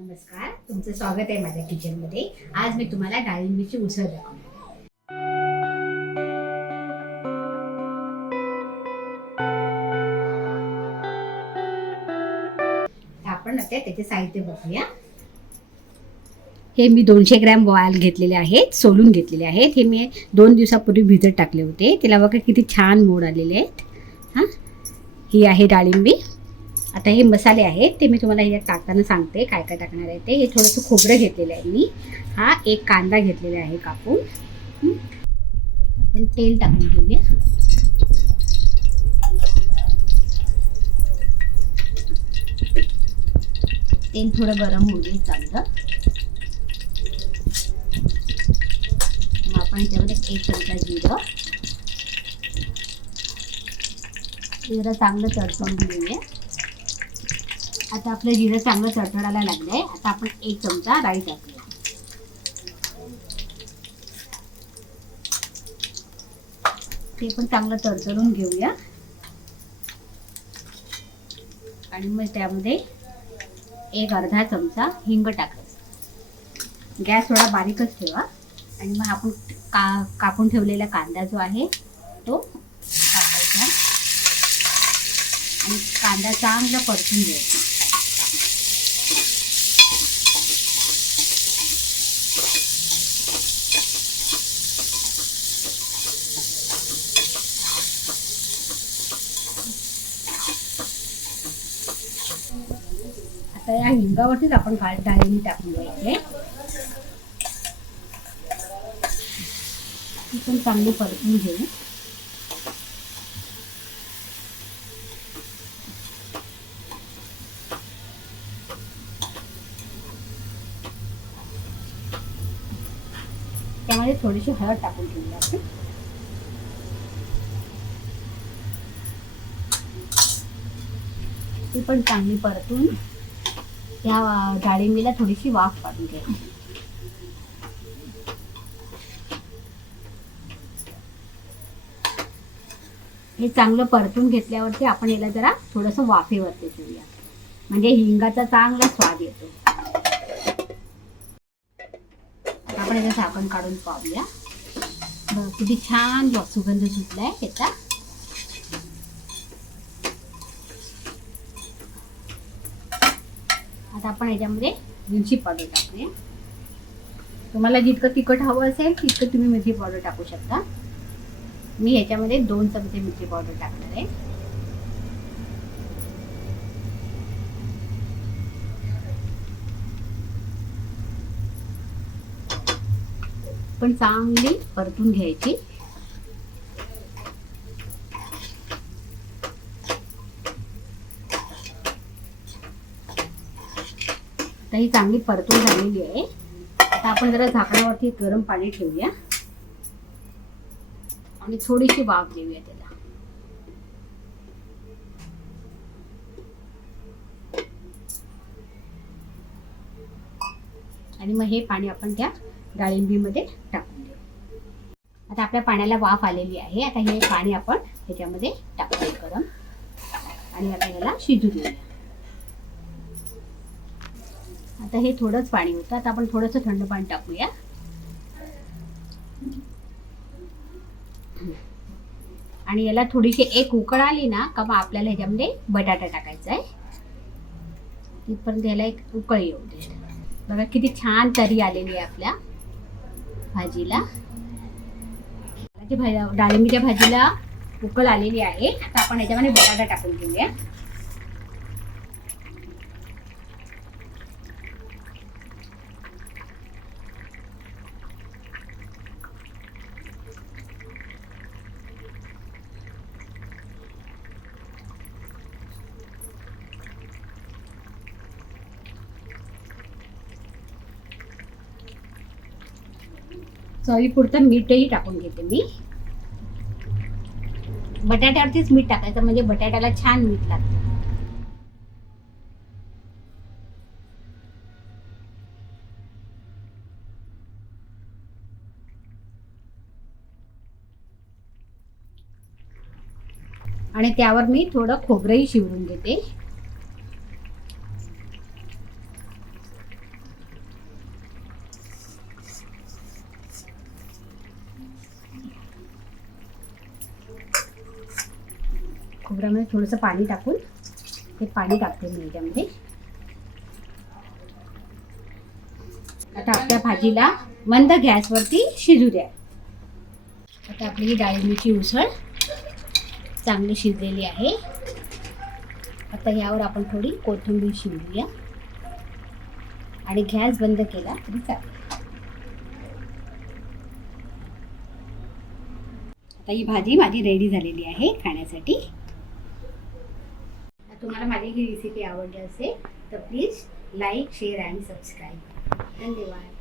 नमस्कार, तुमचं स्वागत आहे माझ्या किचनमध्ये. आज मी तुम्हाला डाळिंबीची उसळ दाखवणार आहे. आपण आता त्याचे साहित्य बघूया. हे मी 200 ग्रॅम वाल घेतलेले आहेत, सोलून घेतलेले आहेत. हे मी 2 दिवसापूर्वी भिजत टाकले होते. त्याला बघा किती छान मोड आलेले आहेत. हां, ही आहे डाळिंबी. आता हे मसाले आहेत ते मी तुम्हाला ह्यात टाकताना सांगते काय काय टाकणार आहे ते. हे थोडंसं खोबरं घेतलेलं आहे मी. हा एक कांदा घेतलेला आहे कापून. आपण तेल टाकून घेऊया. तेल थोडं गरम होऊ दे चांगलं. मग आपण याच्यामध्ये 1 चमचा जिरं चांगलं तडतडून घेऊया. आता आपलं जिरं चांगलं तडतडायला लागलंय. आता आपण 1 चमचा राई टाकूया. ते पण चांगलं तडतडून घेऊया. आणि मग त्यामध्ये अर्धा चमचा हिंग टाकायचा. गॅस थोडा बारीकच ठेवा. आणि मग आपण कापून ठेवलेला कांदा जो आहे तो टाकायचा आणि कांदा चांगला परतून घ्यायचा. आता या हिंगावरतीच आपण डाळिंबी टाकून घ्यायचे. ती पण चांगली परतून घेऊ. त्यामध्ये थोडीशी हळद टाकून घेऊया आपण. ती पण चांगली परतून या डाळिंबीला थोडीशी वाफ काढून घ्यायची. हे चांगलं परतून घेतल्यावरती आपण याला जरा थोडंसं वाफेवरती ठेवूया, म्हणजे हिंगाचा चांगला स्वाद येतो. आपण याचं झाकण काढून पाहूया. किती छान सुगंध सुटलाय त्याचा. आता आपण याच्यामध्ये मिरची पावडर टाकूया. तुम्हाला जितकं तिखट हवं असेल तितकं तुम्ही मिरची पावडर टाकू शकता. मी ह्याच्यामध्ये 2 चमचे मिरची पावडर टाकणार आहे. पण चांगली परतून घ्यायची. आता ही चांगली परतून झालेली आहे. आता आपण जरा झाकणावरती गरम पाणी ठेवूया आणि थोडीशी वाफ देऊया त्याला. आणि मग हे पाणी आपण त्या डाळिंबीमध्ये टाकून देऊ. आता आपल्या पाण्याला वाफ आलेली आहे. आता हे पाणी आपण ह्याच्यामध्ये टाकूया गरम आणि आता याला शिजू देऊया. आता हे थोडंच पाणी होतं. आता आपण थोडंसं थंड पाणी टाकूया. आणि याला थोडीशी एक उकळ आली ना का मग आपल्याला ह्याच्यामध्ये बटाटा टाकायचा आहे. तिथपर्यंत ह्याला एक उकळ येऊ दे. बघा किती छान तरी आलेली आहे आपल्या भाजीला. डाळिंबीच्या भाजीला उकळ आलेली आहे. आता आपण ह्याच्यामध्ये बटाटा टाकून घेऊया. चवीपुरतं मीठही टाकून घेते मी. बटाट्यावरतीच मीठ टाकायचं म्हणजे बटाट्याला छान मीठ लागतं. आणि त्यावर मी थोडं खोबरंही शिवरून घेते. खोबऱ्यामध्ये थोडंसं पाणी टाकून हे पाणी टाकते मी याच्यामध्ये. आता आपल्या भाजीला मंद गॅसवरती शिजू द्या. आता आपली ही डाळिंबीची उसळ चांगली शिजलेली आहे. आता यावर आपण थोडी कोथिंबीर शिजवूया आणि गॅस बंद केला तरी चालेल. आता ही भाजी माझी रेडी झालेली आहे खाण्यासाठी. तुम्हाला माझी ही रेसिपी आवडली असेल तर प्लीज लाईक, शेअर आणि सबस्क्राईब. धन्यवाद.